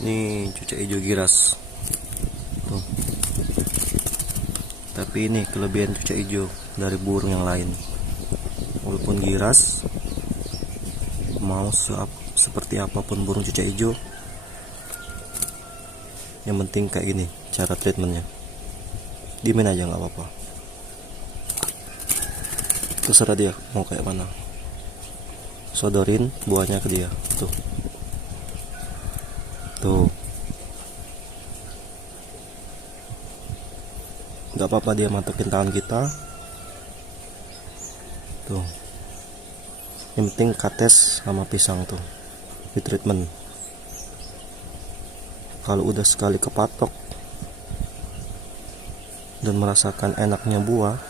Ini cucak hijau giras tuh. Tapi ini kelebihan cucak hijau dari burung yang lain, walaupun giras, mau seperti apapun burung cucak hijau, yang penting kayak gini cara treatmentnya, dimin aja nggak apa-apa, terserah dia mau kayak mana. Sodorin buahnya ke dia tuh, nggak apa-apa dia matokin tangan kita tuh. Yang penting kates sama pisang tuh di treatment. Kalau udah sekali kepatok dan merasakan enaknya buah,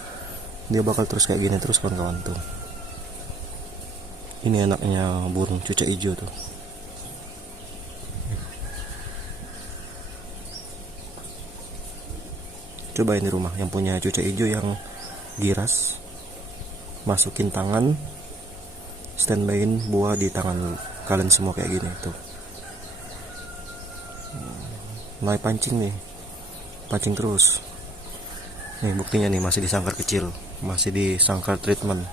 dia bakal terus kayak gini terus kawan-kawan tuh. Ini enaknya burung cucak hijau tuh. Cobain di rumah yang punya cucak hijau yang giras, masukin tangan, standbyin buah di tangan kalian semua kayak gini tuh. Mulai pancing nih, pancing terus nih, buktinya nih masih di sangkar kecil, masih di sangkar treatment.